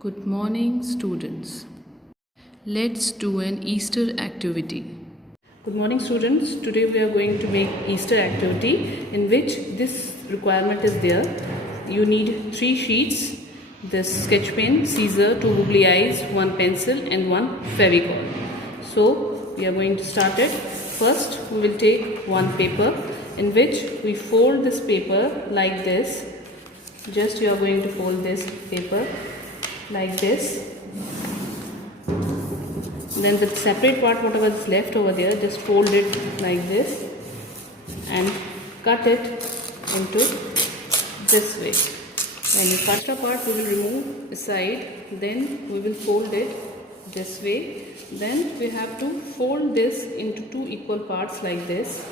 Good morning, students. Let's do an Easter activity. Good morning, students. Today we are going to make Easter activity in which this requirement is there. You need 3 sheets, this sketch pen, scissor, 2 googly eyes, 1 pencil and 1 Fevicol. So we are going to start it. First we will take one paper in which we fold this paper like this. Just you are going to fold this paper like this. Then the separate part, whatever is left over there, just fold it like this and cut it into this way. When you cut the part, we will remove the side, then we will fold it this way. Then we have to fold this into 2 equal parts like this.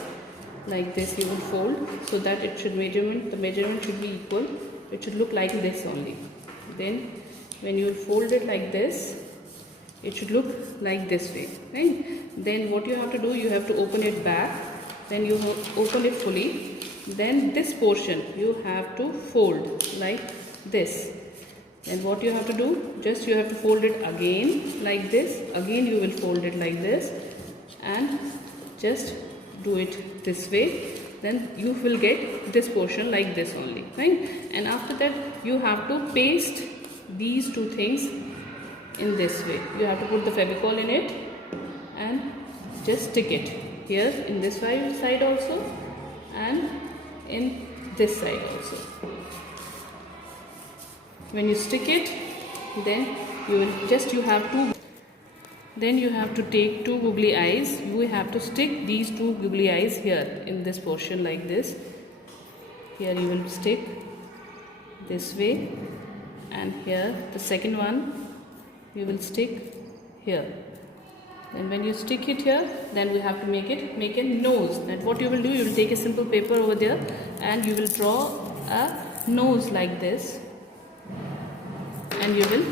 Like this you will fold so that it should the measurement should be equal. It should look like this only. Then when you fold it like this, it should look like this way, right? Then what you have to do, you have to open it back, then you open it fully, then this portion you have to fold like this. And what you have to do, just you have to fold it again like this, again you will fold it like this and just do it this way. Then you will get this portion like this only, right? And after that you have to paste these 2 things in this way. You have to put the Fevicol in it and just stick it here in this side also and in this side also. When you stick it, then you have to take 2 googly eyes. You have to stick these 2 googly eyes here in this portion like this. Here you will stick this way, and here the second one you will stick here. And when you stick it here, then we have to make a nose. And what you will do, you will take a simple paper over there and you will draw a nose like this and you will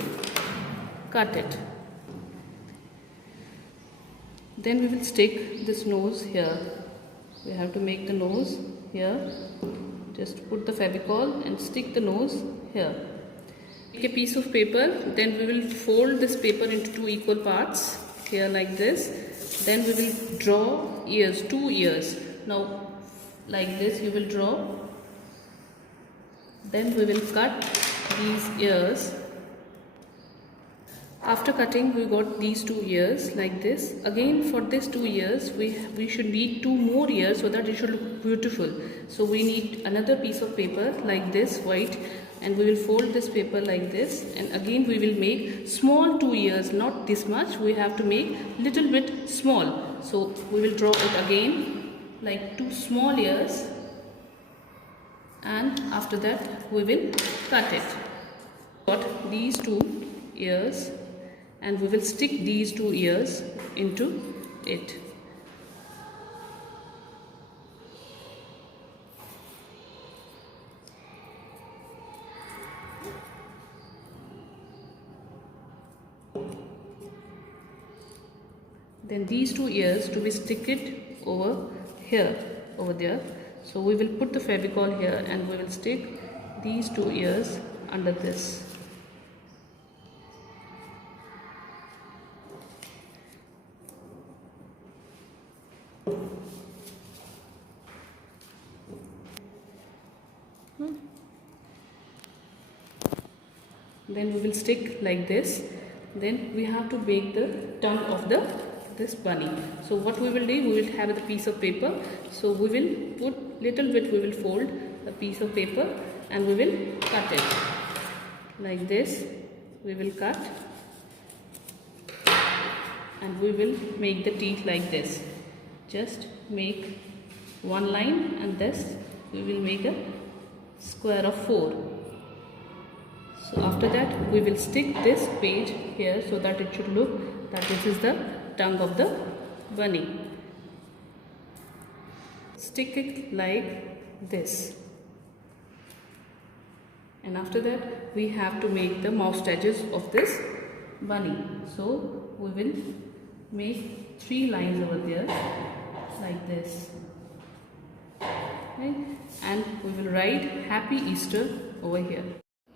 cut it. Then we will stick this nose here. We have to make the nose here. Just put the Fevicol and stick the nose here. Take a piece of paper, then we will fold this paper into 2 equal parts here like this. Then we will draw ears, 2 ears. Now like this you will draw. Then we will cut these ears. After cutting, we got these 2 ears like this. Again for these 2 ears we should need 2 more ears so that it should look beautiful. So we need another piece of paper like this, white, and we will fold this paper like this, and again we will make small 2 ears, not this much. We have to make little bit small. So we will draw it again like 2 small ears, and after that we will cut it. Got these 2 ears and we will stick these 2 ears into it. Then these 2 ears to be stick it over here, over there. So we will put the Fevicol here and we will stick these 2 ears under this. Then we will stick like this. Then we have to make the tongue of this bunny. So what we will do, we will have a piece of paper. So we will put little bit, we will fold a piece of paper and we will cut it like this. We will cut and we will make the teeth like this. Just make one line and this we will make a square of 4. So after that we will stick this page here so that it should look that this is the tongue of the bunny. Stick it like this. And after that we have to make the moustaches of this bunny. So we will make 3 lines over there like this. Right? And we will write Happy Easter over here.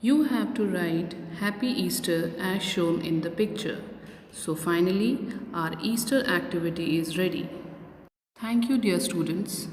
You have to write Happy Easter as shown in the picture. So finally, our Easter activity is ready. Thank you, dear students.